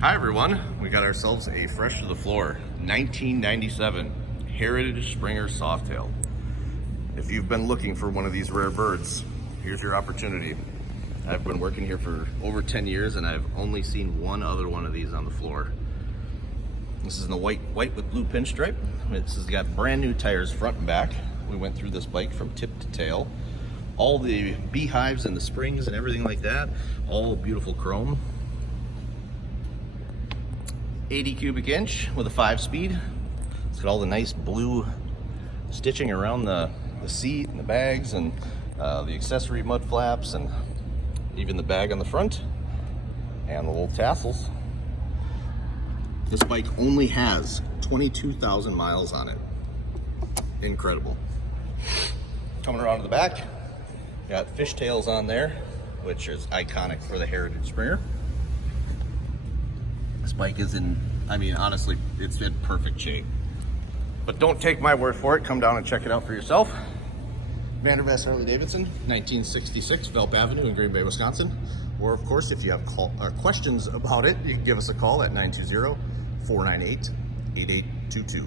Hi everyone, we got ourselves a fresh to the floor 1997 Heritage Springer Softail. If you've been looking for one of these rare birds, here's your opportunity. I've been working here for over 10 years and I've only seen one other one of these on the floor. This is in the white with blue pinstripe. This has got brand new tires front and back. We went through this bike from tip to tail. All the beehives and the springs and everything like that, all beautiful chrome. 80 cubic inch with a 5-speed. It's got all the nice blue stitching around the seat and the bags and the accessory mud flaps and even the bag on the front and the little tassels. This bike only has 22,000 miles on it. Incredible. Coming around to the back, got fishtails on there, which is iconic for the Heritage Springer. This bike is in, honestly, it's in perfect shape. But don't take my word for it. Come down and check it out for yourself. Vandervest Harley-Davidson, 1966, Velp Avenue in Green Bay, Wisconsin. Or, of course, if you have questions about it, you can give us a call at 920-498-8822.